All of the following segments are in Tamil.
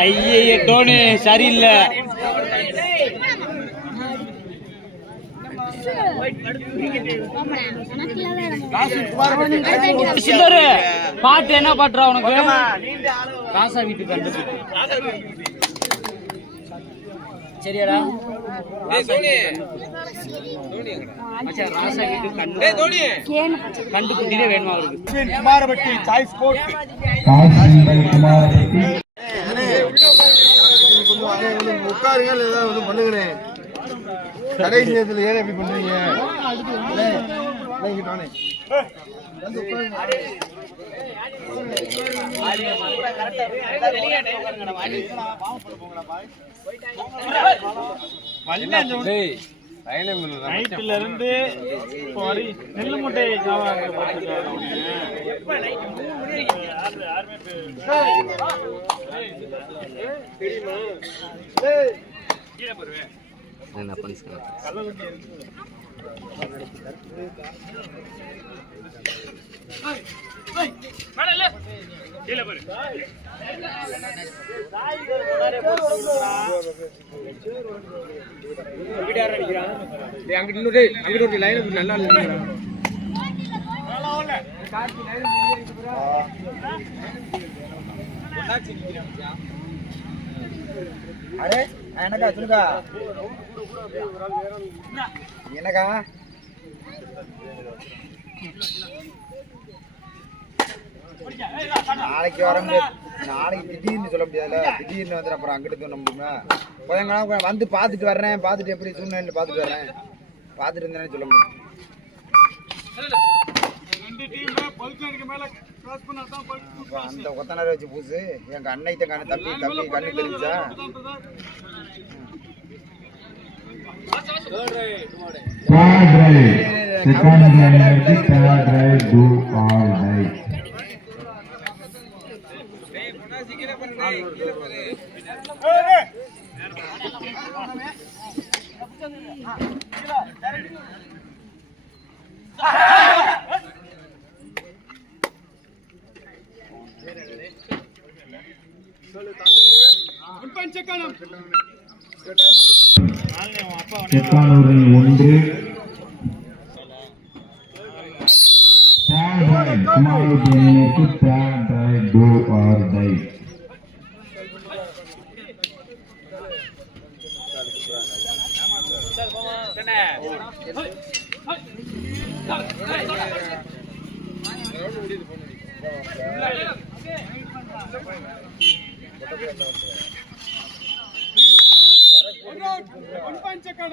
ஐயே டோனி சரியில்லை. பாட்டு என்ன பாட்டுறா உனக்கு? காசா வீட்டு கண்டு சரியாடா மச்சான், ராசா வீட்டு கண்டு கண்டு குட்டிலே வேணுமா அவருக்கு குமாரபட்டி சாய்ஸ் கோட் கொஞ்சம் உட்காருங்க இல்லை ஏதாவது ஒன்று பண்ணுங்கண்ணே கடைசி நேரத்தில் ஏன் எப்படி பண்றீங்க அண்ணே, நைட்ல இருந்து இப்போ வரை நெல்லு மூட்டை அங்கிட்டு இன்னொரு அங்கிட்டு ஒரு லைன் நல்லா அரே எனக்கா சொல்லுக்கா என்னக்கா? நாளைக்கு வர முடியாது. நாளைக்கு திடீர்னு சொல்ல முடியாதுல்ல. திடீர்னு வந்து அப்புறம் அங்கிட்டு தோண முடியுமா கொஞ்சம் வந்து பார்த்துட்டு வர்றேன். பார்த்துட்டு எப்படி சூழ்நிலை பார்த்துட்டு வர்றேன். பார்த்துட்டு இருந்தேன்னு சொல்ல முடியும். அந்த கொத்தனார வச்சு பூசு. எங்க அன்னைத்த கண்ணு தம்பி தம்பி கண்ணு தெரிஞ்சா? Third செக்கானூரை ஒன்று பேட் குமாரகுட்டிக்கு பேட் டை டூ ஆர் டை ஒன்று Third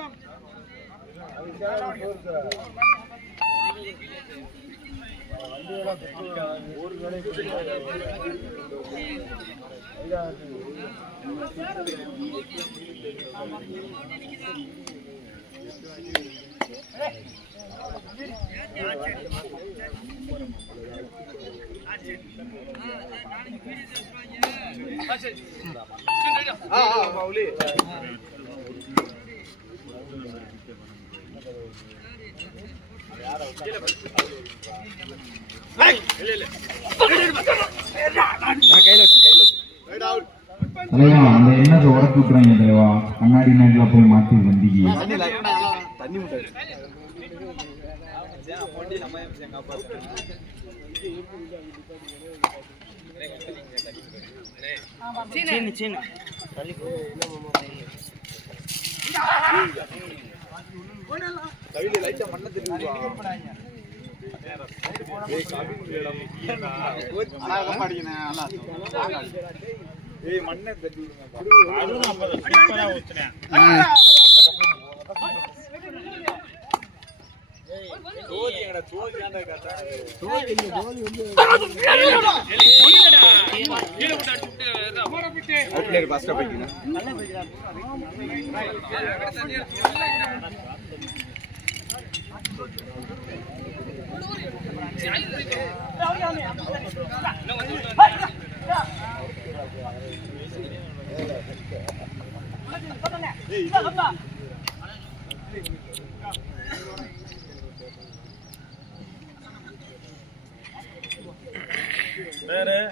right. குமாரபட்டி அணியினருக்கு third தலைவா அந்த எண்ணத்தை உடச்சு விட்டுறாங்க தலைவா. கண்ணாடி நாட்டில் போய் மாற்றி வந்திக்கு மண்ணத்துக்கு சீனு வேறு சாப்பிடு ஜோதிக்கு போனீங்கப்பா ஏய், ஜோதி இதுக்கான லீவ் வேற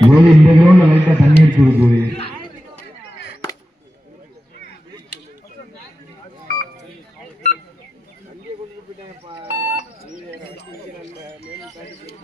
ஜோதி! இந்த கிரௌண்ட்ல லைட்டா தண்ணி இருக்கு ஜோதி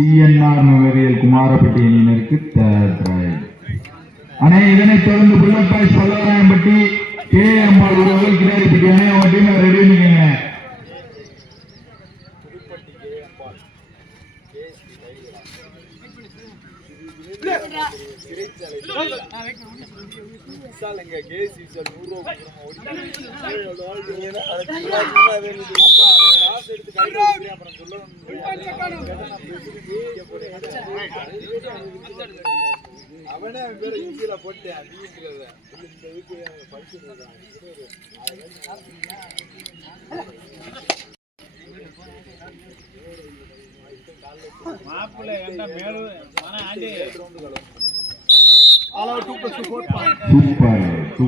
ரைட் சிஎன்ஆர் நகரியல் குமாரப்பட்டி அணியினருக்கு தேர்ட் ரைட் அணை இதனைத் தொடர்ந்து புல்லட் பாய்ஸ் பல்லவராயம்பட்டி கே. அம்மாள் உறவுகள் கிடாரிப்பட்டி அணை உங்க டீம் ரெடி பண்ணிக்கங்க அவனே அவன் பேரை இங்கில போட்டேன் நீங்கள இந்த இதுக்கு பரிசு மாப்பிள்ளை என்ன மேலும் மன ஆண்டி சூப்பர் சூப்பர் டூ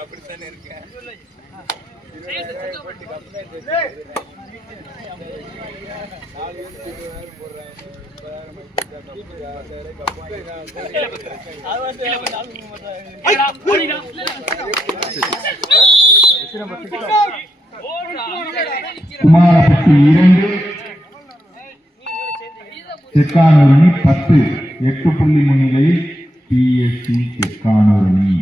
அப்படித்தானே இருக்கேன் குமாரப்பட்டி இரண்டு செக்கானூர் பத்து. எட்டு புள்ளி முன்னிலையில் பிஎஸ்சி செக்கானூர் அணி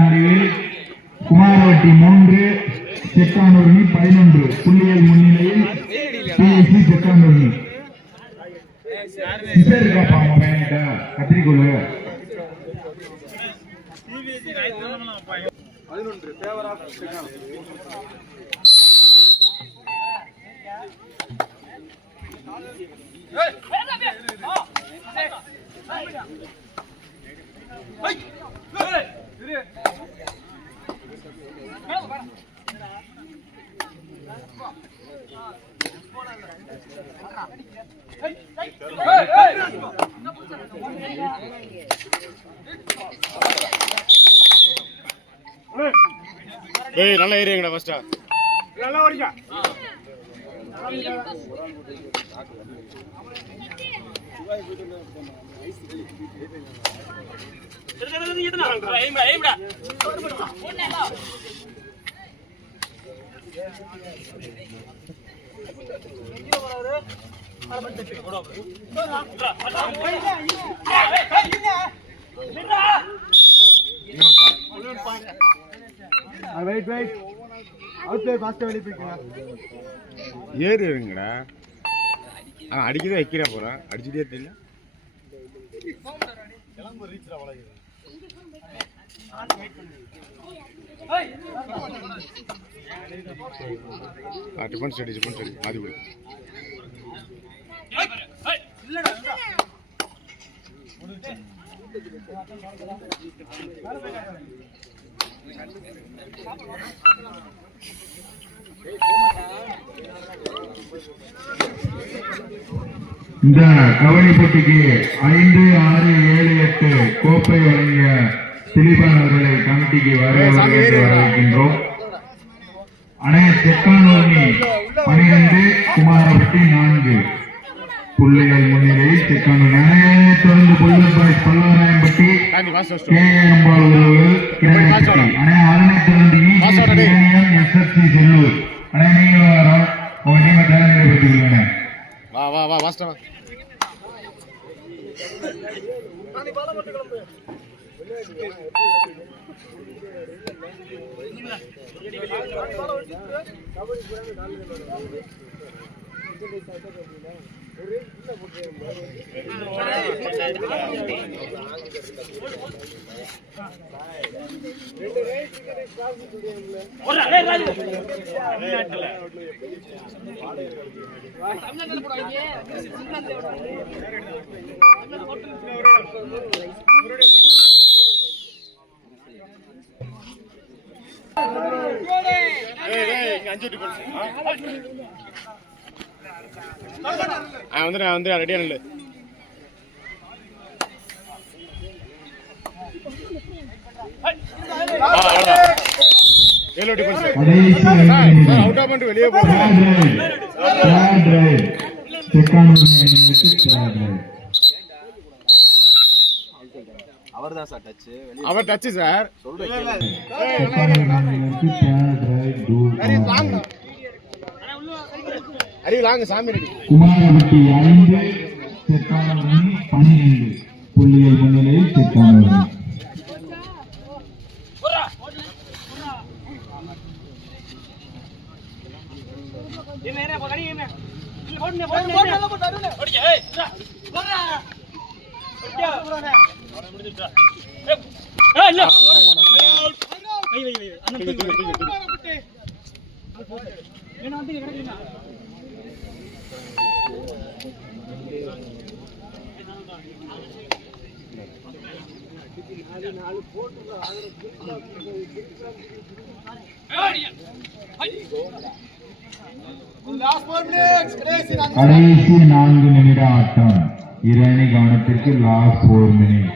முடிவில் குமாரவட்டி மூன்று செக்கானூர் பதினொன்று புள்ளியல் முன்னிலையில் பிஎஸ்சி செக்கானூர் சிசர் இருக்காப்பா உங்க ஏய் நல்லா ஏறிங்கடா ஃபர்ஸ்டா நல்லா ஓடிக்கா. Wait wait out player fast வெளிய போயிடுங்க ஏறி இருங்கடா அவன் அடிக்கவே வைக்கிறா போறான் அடிச்சுட்டே தெரியல. டிஃபன் ஸ்டடி டிஃபன் ஸ்டடி மாறி இல்லடா இந்த கவனி போட்டிக்கு ஐந்து ஆறு ஏழு எட்டு கோப்பை வழங்கிய திலீபன் அவர்களை கமிட்டிக்கு வரவேற்று வரவேற்கின்றோம். அணைய தெற்கானூர்ணி பனிரெண்டு குமாரப்பட்டி நான்கு. பிள்ளைகள் முன்னிலையில் தெற்கானூர் அணையை தொடர்ந்து புல்லர் பல்லாராயம்பட்டி கே அம்பாள் அணைய அதனைத் தொடர்ந்து எஸ்எஸ்சி செல்லூர். அணைய நீங்க உங்க டீமை தலைமையை பெற்றுள்ளன வா வா வா வாஸ்டா வா. இங்க அஞ்சு ஆ வந்துடுறேன் வந்துடுறேன் ரெடியா நில்லு ஆ, அவ்வளவுதான். ஏழு டிஃபன் கடைசி ஐந்து நிமிடம். அவுட் ஆஃப் பண்ணிட்டு வெளியே drive. தெற்கானூர் அணியினருக்கு third drive. அவர் டச்சு சார் தெற்கானூர் அணியினருக்கு third drive, do not. அறிவு லாங்க சாமி ரெடி குமாரவட்டி ஐந்து தெற்கானூர் அணி பனிரெண்டு புள்ளிகள் முன்னிலையில் தெற்கானூர் அணி கடைசி நான்கு நிமிட ஆட்டம். இரணி கவனத்திற்கு லாஸ்ட் போர் மினிட்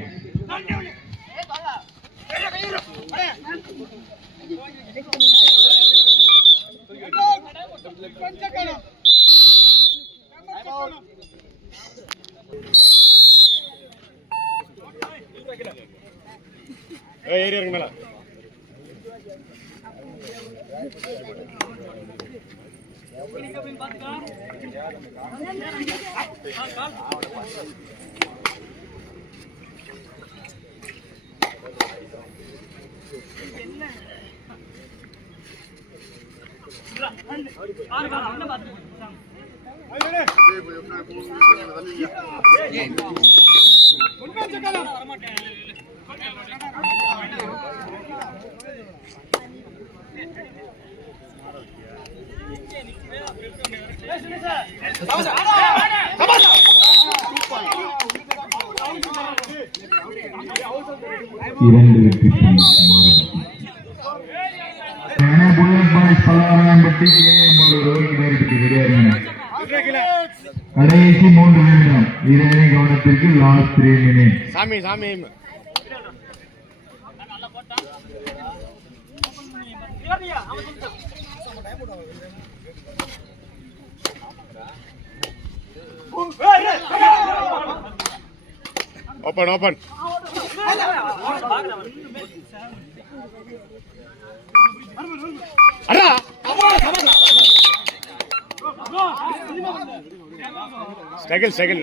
ஏறி இருக்கு மேல ஆறு பாரு அண்ணன் இரண்டு வெற்றி பல்லாரம்பட்டி கடைசி மூன்று நிமிடம். இறைவனை கவனத்திற்கு லாஸ்ட் த்ரீ மினிட் சாமி சாமி. ஓப்பன் ஓப்பன் அடா ஸ்ட்ரகிள் ஸ்ட்ரகிள்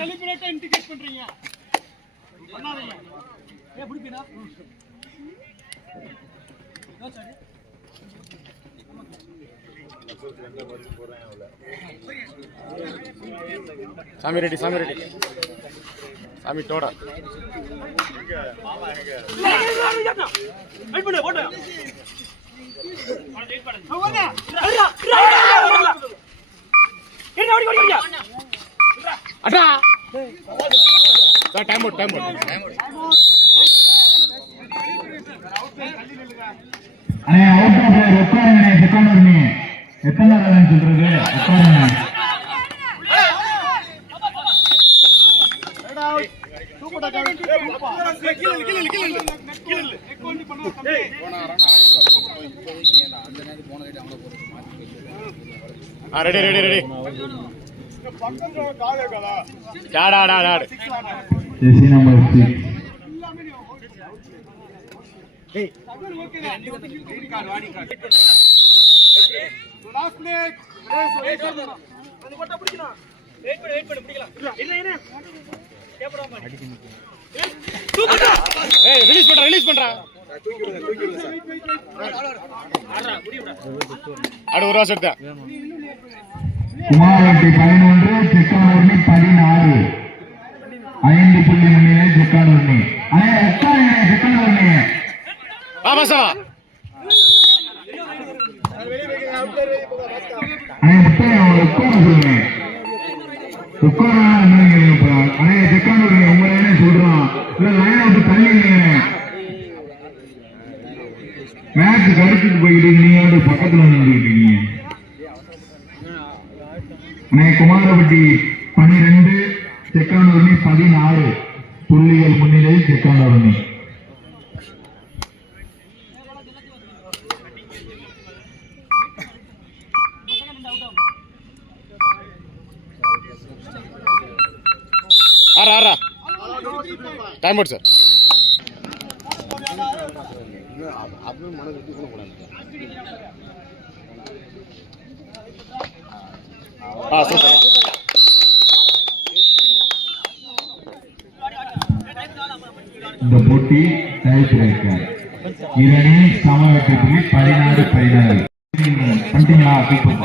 டெலிபரேட்டா இன்டிகேட் பண்றீங்க பண்ணாதீங்க ஏ புடிப்பினா நோ சாரி சாமி ரெட்டி சாமி ரெட்டி சாமி டோடா அடா. Sir time out time out அண்ணே அவுட் ஆஃப் பிளேயர் உட்காருங்க செகண்ட் நீங்க எத்தனை ரன் சொல்றது உட்காருங்க ரெடி ரெடி ரெடி டாடா டாடா ஏய் ரிலீஸ் பண்றா ரிலீஸ் பண்றா ஆடு ஒரு வாசம் எடுத்தேன் குமாரவட்டி பதினொன்று செக்கானூர்னி பதினாறு. ஐந்து புள்ளி முன்னிலை செக்கானூர்னி அண்ணே உட்காருங்க செக்கானூர்னி மேட்ச் கடிச்சிட்டு போயிட்டு நீங்க பக்கத்துல நின்றுட்டு இருக்கீங்க. அண்ணே குமாரப்பட்டி பன்னிரெண்டு செக்கானூர்னி பதினாறு. புள்ளிகள் முன்னிலையில் செக்கானூர்னி. ஆறா ஆறா. டைம் அவுட் சார் ஆ சூப்பர். இந்த போட்டி டை பிரேக்கர் இரண்டு சம வெற்றி பதினாறு பதினாறு பண்ணிட்டீங்களா சூப்பர்